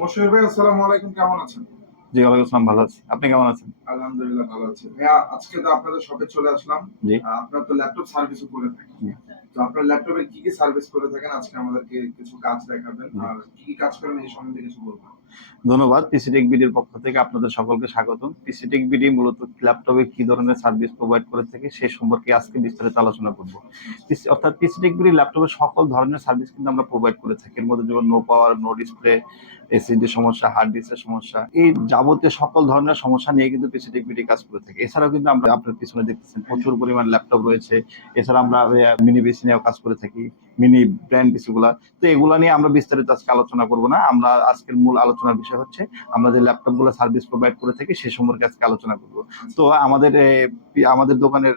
ভাই আসসালামু আলাইকুম কেমন আছেন? জি ওয়ালাইকুম আসসালাম ভালো আছি। আপনি কেমন আছেন? আলহামদুলিল্লাহ ভালো আছি। ভাইয়া আজকে তো আপনাদের শপে চলে আসলাম। জি। আপনার তো ল্যাপটপ সার্ভিসও করে থাকেন। তো আপনার ল্যাপটপে কি কি সার্ভিস করে থাকেন? আজকে আমাদেরকে কিছু কাজ দেখাবেন। আর কি কি কাজ করেন এই সম্বন্ধে কিছু বলবেন। ধন্যবাদ পিসিটেক বিডির পক্ষ থেকে আপনাদের সকলকে স্বাগতম। পিসিটেক বিডি মূলত ল্যাপটপে কি ধরনের সার্ভিস প্রোভাইড করে থাকে সেই সম্পর্কে আজকে বিস্তারিত আলোচনা করব। অর্থাৎ পিসিটেক বিডি ল্যাপটপের সকল ধরনের সার্ভিস কিন্তু আমরা প্রোভাইড করে থাকি। এর মধ্যে যেমন no power no display SSD সমস্যা হার্ড ডিস্কের সমস্যা, এই যাবতীয় সকল ধরনের সমস্যা নিয়ে কিন্তু পিসিটেক বিডি কাজ করে থাকে। এছাড়াও কিন্তু আমরা আপনার পিছনে দেখতেছেন, প্রচুর পরিমাণ ল্যাপটপ রয়েছে। এছাড়া আমরা মিনি পিসি নিয়েও কাজ করে থাকি মিনি ব্র্যান্ড পিসি গুলা তো এগুলা নিয়ে আমরা বিস্তারিত আজকে আলোচনা করব না। আমরা আজকের মূল আলোচনার বিষয় হচ্ছে, আমরা যে ল্যাপটপগুলো সার্ভিস প্রোভাইড করে থাকি, সে সম্পর্কে আজকে আলোচনা করব। তো আমাদের আমাদের দোকানের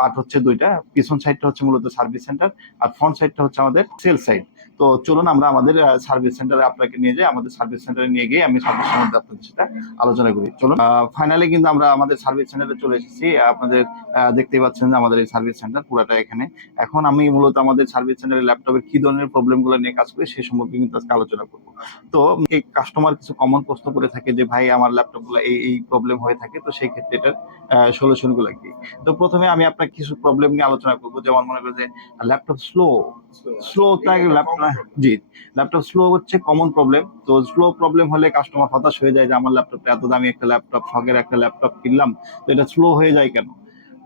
পার্ট হচ্ছে দুইটা। পিছন সাইডটা হচ্ছে মূলত সার্ভিস সেন্টার আর ফ্রন্ট সাইডটা হচ্ছে আমাদের সেল সাইড তো চলুন আমরা আমাদের সার্ভিস সেন্টারে আপনাকে নিয়ে যাই। আমাদের সার্ভিস সেন্টারে নিয়ে গিয়ে আমি সার্ভিস সম্বন্ধে আপনাদের সাথে আলোচনা করি। চলুন ফাইনালি কিন্তু আমরা আমাদের সার্ভিস সেন্টারে চলে এসেছি। আপনাদের আহ, দেখতেই পাচ্ছেন যে আমাদের এই সার্ভিস সেন্টার পুরাটা এখানে। এখন আমি মূলত আমাদের সার্ভিস সেন্টারে ল্যাপটপের কি ধরনের প্রবলেমগুলো নিয়ে কাজ করি সেই সম্পর্কে কিন্তু আজকে আলোচনা করব। তো কাস্টমার কিছু কমন প্রশ্ন করে থাকে যে ভাই আমার ল্যাপটপগুলো এই এই প্রবলেম হয়ে থাকে। তো সেই ক্ষেত্রে এটার সলিউশনগুলো কি? তো প্রথমে আমি আপনার কিছু প্রবলেম নিয়ে আলোচনা করব। যেমন মনে করেন যে ল্যাপটপ স্লো স্লো ল্যাপটপ জি ল্যাপটপ স্লো হচ্ছে কমন প্রবলেম তো স্লো প্রবলেম হলে কাস্টমার হতাশ হয়ে যায় যে আমার ল্যাপটপটা এত দামি একটা ল্যাপটপ শখের একটা ল্যাপটপ কিনলাম তো এটা স্লো হয়ে যায় কেন?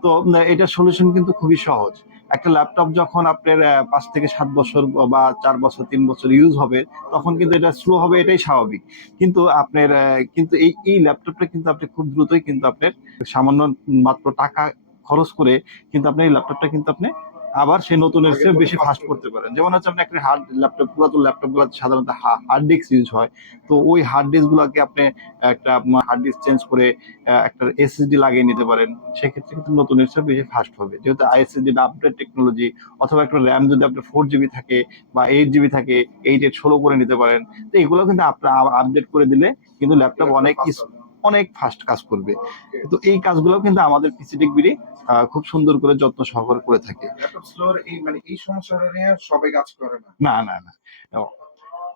তো এটা সলিউশন কিন্তু খুবই সহজ। একটা ল্যাপটপ যখন আপনার পাঁচ থেকে সাত বছর বা চার বছর তিন বছর ইউজ হবে তখন কিন্তু এটা স্লো হবে এটাই স্বাভাবিক। কিন্তু আপনার কিন্তু এই এই ল্যাপটপটা কিন্তু আপনি খুব দ্রুতই কিন্তু আপনার সামান্য মাত্র টাকা খরচ করে কিন্তু আপনি এই ল্যাপটপটা কিন্তু আপনি আবার সেই নতুনের চেয়ে বেশি ফাস্ট করতে পারেন। যেমন হচ্ছে আপনি একটা হার্ড ল্যাপটপ পুরাতন ল্যাপটপগুলো সাধারণত হার্ড ডিস্ক ইউজ হয়। তো ওই হার্ড ডিস্ক গুলাকে আপনি একটা হার্ড ডিস্ক চেঞ্জ করে একটা এসএসডি লাগিয়ে নিতে পারেন। সেক্ষেত্রে কিন্তু নতুনের চেয়ে বেশি ফাস্ট হবে। যেহেতু আইএসএসডি আপডেট টেকনোলজি অথবা একটা র্যাম যদি আপনার ফোর জিবি থাকে বা এইট জিবি থাকে এইট এইট ষোলো করে নিতে পারেন তো এগুলো কিন্তু আপনার আপডেট করে দিলে কিন্তু ল্যাপটপ অনেক অনেক ফাস্ট কাজ করবে। তো এই কাজগুলো কিন্তু আমাদের পিসিটিক বিডি খুব সুন্দর করে যত্ন সহকারে করে থাকে। ল্যাপটপ স্লোর এই মানে এই সমস্যাটা নিয়ে সবাই কাজ করে না? না না না।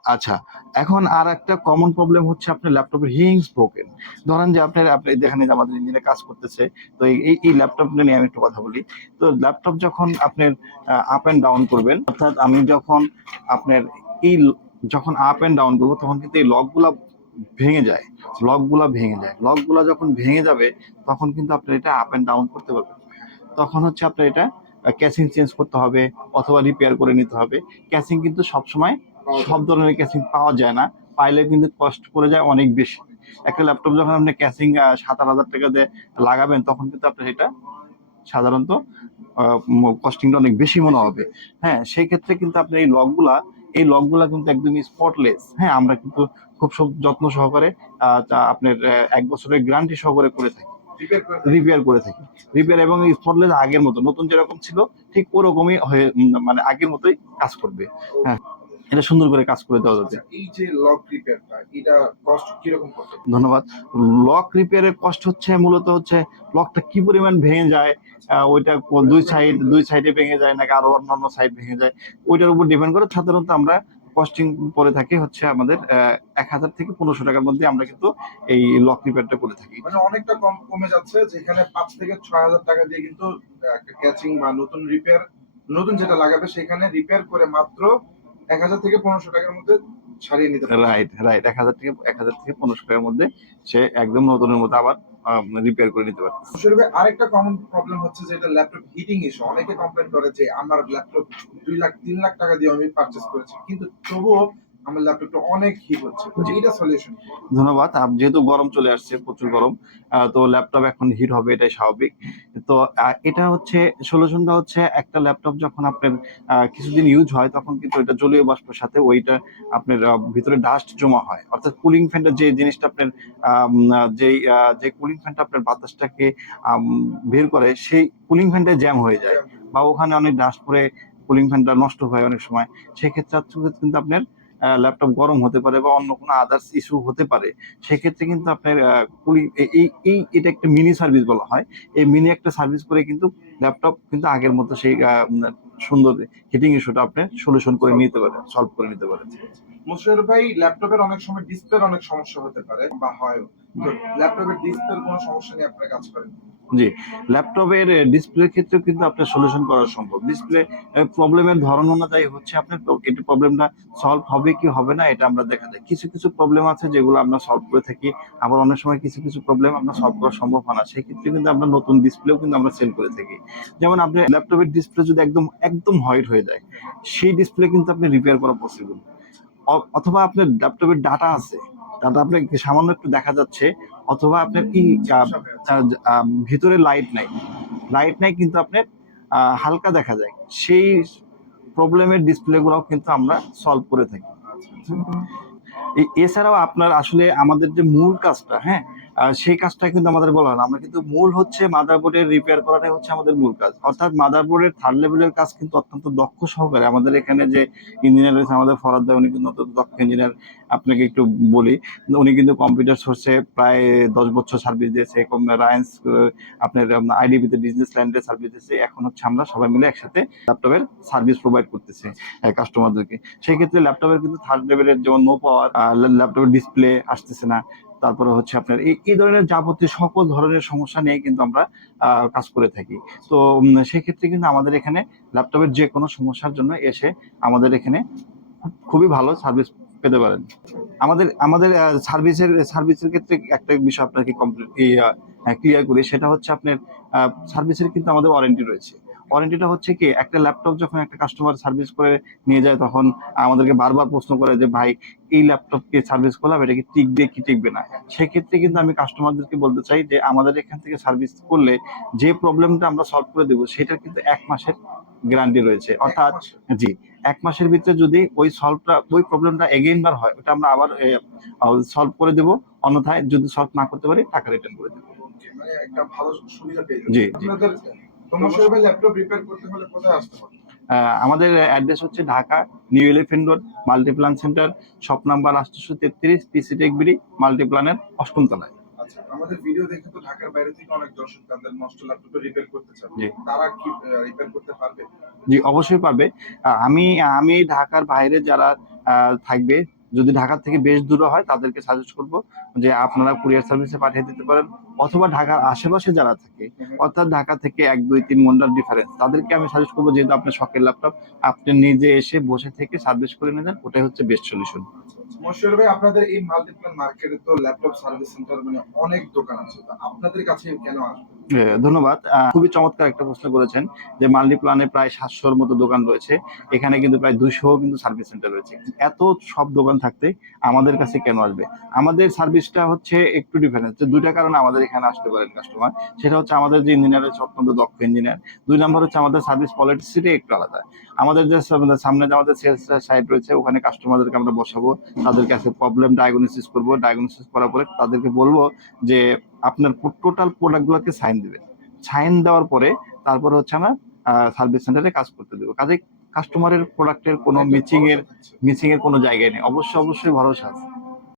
আচ্ছা এখন আর একটা কমন প্রবলেম হচ্ছে আপনার ল্যাপটপের হিংস ব্রোকেন ধরেন যে আপনার আপনি দেখেন যে আমাদের ইঞ্জিনে কাজ করতেছে তো এই এই- এই ল্যাপটপ নিয়ে আমি একটু কথা বলি। তো ল্যাপটপ যখন আপনার আপ এন্ড ডাউন করবেন অর্থাৎ আমি যখন আপনার এই যখন আপ এন্ড ডাউন করব তখন কিন্তু এই লকগুলা ভেঙে যায়, লকগুলা ভেঙে যায়। লকগুলা যখন ভেঙে যাবে, তখন কিন্তু আপনার এটা আপ এন্ড ডাউন করতে পারবেন। তখন হচ্ছে আপনার এটা ক্যাসিং চেঞ্জ করতে হবে অথবা রিপেয়ার করে নিতে হবে। ক্যাসিং কিন্তু সবসময় সব ধরনের ক্যাসিং পাওয়া যায় না। পাইলে কিন্তু কষ্ট পড়ে যায় অনেক বেশি। একটা ল্যাপটপ যখন আপনি ক্যাসিং সাত আট হাজার টাকা দিয়ে লাগাবেন, তখন কিন্তু আপনার এটা সাধারণত কস্টিংটা অনেক বেশি মনে হবে। হ্যাঁ সেই ক্ষেত্রে কিন্তু আপনি এই লকগুলা এই লকগুলো কিন্তু একদমই স্পটলেস হ্যাঁ আমরা কিন্তু খুব সব যত্ন সহকারে আপনার এক বছরের গ্যারান্টি সহকারে করে থাকি। রিপেয়ার করে থাকি। রিপেয়ার এবং স্পটলেস আগের মতো নতুন যেরকম ছিল ঠিক ওরকমই হয়ে মানে আগের মতোই কাজ করবে। হ্যাঁ। এটা সুন্দর করে কাজ করে দেওয়া যাবে। আচ্ছা, এই যে লক রিপেয়ারটা এটা কস্ট কীরকম পড়বে ধন্যবাদ। লক রিপেয়ারের কষ্ট হচ্ছে মূলত হচ্ছে লকটা কি পরিমাণ ভেঙে যায় ওইটা দুই সাইড দুই সাইডে ভেঙে যায় নাকি আরও অন্যান্য সাইড ভেঙে যায় ওইটার উপর ডিপেন্ড করে। সাধারণত আমরা কস্টিং পরে থাকি হচ্ছে আমাদের এক হাজার থেকে পনেরোশো টাকার মধ্যে আমরা কিন্তু এই লক রিপেয়ারটা করে থাকি। মানে অনেকটা কম কমে যাচ্ছে যেখানে পাঁচ থেকে ছয় হাজার টাকা দিয়ে কিন্তু একটা ক্যাচিং বা নতুন রিপেয়ার নতুন যেটা লাগাবে সেখানে রিপেয়ার করে মাত্র এক হাজার থেকে পনেরোশো টাকার মধ্যে ছাড়িয়ে নিতে রাইট রাইট এক হাজার থেকে এক হাজার থেকে পনেরোশো টাকার মধ্যে সে একদম নতুনের মতো আবার রিপেয়ার করে নিতে পারে সেরকম আরেকটা কমন প্রবলেম হচ্ছে যে এটা ল্যাপটপ হিটিং ইস্যু অনেকে কমপ্লেন করে যে আমার ল্যাপটপ দুই লাখ তিন লাখ টাকা দিয়ে আমি পারচেস করেছি। কিন্তু তবুও আমার ল্যাপটপটা অনেক হিট হচ্ছে। এটা সলিউশন ধন্যবাদ। যেহেতু গরম চলে আসছে প্রচুর গরম তো ল্যাপটপ এখন হিট হবে এটাই স্বাভাবিক। তো এটা হচ্ছে সলিউশনটা হচ্ছে একটা ল্যাপটপ যখন আপনার কিছুদিন ইউজ হয় তখন কিন্তু এটা জলীয় বাষ্পের সাথে ওইটা আপনার ভিতরে ডাস্ট জমা হয়। অর্থাৎ কুলিং ফ্যানটা যে জিনিসটা আপনার যেই যে কুলিং ফ্যানটা আপনার বাতাসটাকে বের করে সেই কুলিং ফ্যানটা জ্যাম হয়ে যায়। বা ওখানে অনেক ডাস্ট পরে কুলিং ফ্যানটা নষ্ট হয় অনেক সময়। সেক্ষেত্রে কিন্তু আপনার ল্যাপটপ গরম হতে পারে বা অন্য কোনো আদার্স ইস্যু হতে পারে, সেক্ষেত্রে কিন্তু আপনার কুড়ি এই এই, এটা একটা মিনি সার্ভিস বলা হয়। এই মিনি একটা সার্ভিস করে কিন্তু ল্যাপটপ কিন্তু আগের মতো সেই সুন্দর হিটিং ইস্যুটা আপনি সলিউশন করে নিতে পারেন সলভ করে নিতে পারেন। মুশারফ ভাই ল্যাপটপের অনেক সময় ডিসপ্লের অনেক সমস্যা হতে পারে বা হয়। ল্যাপটপের ডিসপ্লের কোনো সমস্যা নিয়ে আপনারা কাজ করেন? জি ল্যাপটপের ডিসপ্লের ক্ষেত্রেও কিন্তু আপনার সলিউশন করা সম্ভব। ডিসপ্লে প্রবলেমের ধরন অনুযায়ী হচ্ছে আপনার এটি প্রবলেমটা সলভ হবে কি হবে না এটা আমরা দেখা যায়। কিছু কিছু প্রবলেম আছে যেগুলো আমরা সলভ করে থাকি আবার অনেক সময় কিছু কিছু প্রবলেম আমরা সলভ করা সম্ভব হয় না। সেই ক্ষেত্রে কিন্তু আমরা নতুন ডিসপ্লেও কিন্তু আমরা সেল করে থাকি। যেমন আপনি ল্যাপটপের ডিসপ্লে যদি একদম একদম হোয়াইট হয়ে যায়। সেই ডিসপ্লে কিন্তু আপনি রিপেয়ার করা পসিবল অথবা আপনার ল্যাপটপের ডাটা আছে ডাটা আপনার সামান্য একটু দেখা যাচ্ছে অথবা আপনার কি ভিতরে লাইট নাই। লাইট নাই কিন্তু আপনার হালকা দেখা যায়। সেই প্রবলেমের ডিসপ্লে গুলোও কিন্তু আমরা সলভ করে থাকি। এছাড়াও আপনার আসলে আমাদের যে মূল কাজটা হ্যাঁ সেই কাজটা কিন্তু আমাদের বলা না। আমরা কিন্তু মূল হচ্ছে মাদারবোর্ডের রিপেয়ার করাটাই হচ্ছে আমাদের মূল কাজ। অর্থাৎ মাদারবোর্ডের থার্ড লেভেলের কাজ কিন্তু অত্যন্ত দক্ষ সহকারে আমাদের এখানে যে ইঞ্জিনিয়ার রয়েছে আমাদের ফরাদ উনি কিন্তু অত্যন্ত দক্ষ ইঞ্জিনিয়ার আপনাকে একটু বলি। উনি কিন্তু কম্পিউটার সোর্সে প্রায় দশ বছর সার্ভিস দিয়েছে। রায়েন্স আপনার আইডিবিতে বিজনেস ল্যান্ডে সার্ভিস দিয়েছে। এখন হচ্ছে আমরা সবাই মিলে একসাথে ল্যাপটপের সার্ভিস প্রোভাইড করতেছি কাস্টমারদেরকে সেই ক্ষেত্রে ল্যাপটপের কিন্তু থার্ড লেভেলের যেমন নো পাওয়ার ল্যাপটপের ডিসপ্লে আসতেছে না। তারপরে হচ্ছে আপনার এই ধরনের যাবতীয় সকল ধরনের সমস্যা নিয়ে কিন্তু আমরা কাজ করে থাকি। তো সেক্ষেত্রে কিন্তু আমাদের এখানে ল্যাপটপের যে কোনো সমস্যার জন্য এসে আমাদের এখানে খুবই ভালো সার্ভিস পেতে পারেন। আমাদের আমাদের সার্ভিসের সার্ভিসের ক্ষেত্রে একটা বিষয় আপনাকে কমপ্লিট ক্লিয়ার করি, সেটা হচ্ছে আপনার সার্ভিসের কিন্তু আমাদের ওয়ারেন্টি রয়েছে। ওয়ারেন্টিটা হচ্ছে কি একটা ল্যাপটপ যখন একটা কাস্টমার সার্ভিস করে নিয়ে যায় তখন আমাদেরকে বারবার প্রশ্ন করে যে ভাই এই ল্যাপটপকে সার্ভিস করলাম? এটা কি টিকবে কি টিকবে না? সেক্ষেত্রে কিন্তু আমি কাস্টমারদেরকে বলতে চাই যে আমাদের এখান থেকে সার্ভিস করলে যে প্রবলেমটা আমরা সলভ করে দেবো সেটার কিন্তু এক মাসের গ্যারান্টি রয়েছে। অর্থাৎ জি এক মাসের ভিতরে যদি ওই সলভটা ওই প্রবলেমটা এগেইন বার হয় ওটা আমরা আবার সলভ করে দেবো। অন্যথায় যদি সলভ না করতে পারি টাকা রিটার্ন করে দেবো। মানে একটা ভালো সুবিধা পেয়ে জি, জি। আপনাদের তো ল্যাপটপ রিপেয়ার করতে হলে কোথায় আসতে হবে? আহ, আমাদের অ্যাড্রেস হচ্ছে Dhaka new elephant road Multiplan centre shop number আটশোশো তেত্রিশ পিসি টেকবিডি মাল্টিপ্লানের অষ্টম তলায়। আচ্ছা আমাদের ভিডিও দেখে তো ঢাকার বাইরে থেকে অনেক দর্শক তাদের নষ্ট ল্যাপটপ রিপেয়ার করতে চান। তারা কি রিপেয়ার করতে পারবে? জি অবশ্যই পারবে। আমি আমি ঢাকার বাইরে যারা থাকবে যদি ঢাকার থেকে বেশ দূরে হয়, তাদেরকে সাজেস্ট করব যে আপনারা কুরিয়ার সার্ভিসে পাঠিয়ে দিতে পারেন। অথবা ঢাকার আশেপাশে যারা থাকে, অর্থাৎ ঢাকা থেকে এক, দুই, তিন ঘণ্টার ডিফারেন্স তাদেরকে আমি সাজেস্ট করব যেহেতু আপনার শখের ল্যাপটপ আপনি নিজে এসে বসে থেকে সার্ভিস করে নিয়ে যান ওটাই হচ্ছে বেস্ট সলিউশন মশিউর ভাই, আপনাদের এই মাল্টিপ্ল্যান মার্কেটে তো ল্যাপটপ সার্ভিস সেন্টার মানে অনেক দোকান আছে। তো আপনাদের কাছে কেন আসবে? ধন্যবাদ। খুবই চমৎকার একটা প্রশ্ন করেছেন যে মাল্টিপ্লানে প্রায় সাতশোর মতো দোকান রয়েছে। এখানে কিন্তু প্রায় দুশো কিন্তু সার্ভিস সেন্টার রয়েছে। এত সব দোকান থাকতে আমাদের কাছে কেন আসবে? আমাদের সার্ভিসটা হচ্ছে একটু ডিফারেন্স যে দুইটা কারণে আমাদের এখানে আসতে পারেন কাস্টমার সেটা হচ্ছে আমাদের যে ইঞ্জিনিয়ার রয়েছে অত্যন্ত দক্ষ ইঞ্জিনিয়ার দুই নম্বর হচ্ছে আমাদের সার্ভিস পলিটিসিটি একটু আলাদা। আমাদের যে সামনে- যে আমাদের সেলস সাইট রয়েছে ওখানে কাস্টমারদেরকে আমরা বসাবো তাদেরকে কাছে প্রবলেম ডায়াগনোসিস করব। ডায়াগনোসিস করার পরে তাদেরকে বলব যে আপনার টোটাল প্রোডাক্টগুলোকে সাইন দেবেন। সাইন দেওয়ার পরে তারপরে হচ্ছে আমরা সার্ভিস সেন্টারে কাজ করতে দেবো। কাজে কাস্টমারের প্রোডাক্টের কোনো মিচিং এর মিচিং এর কোনো জায়গায় নেই। অবশ্যই অবশ্যই ভরসা আছে।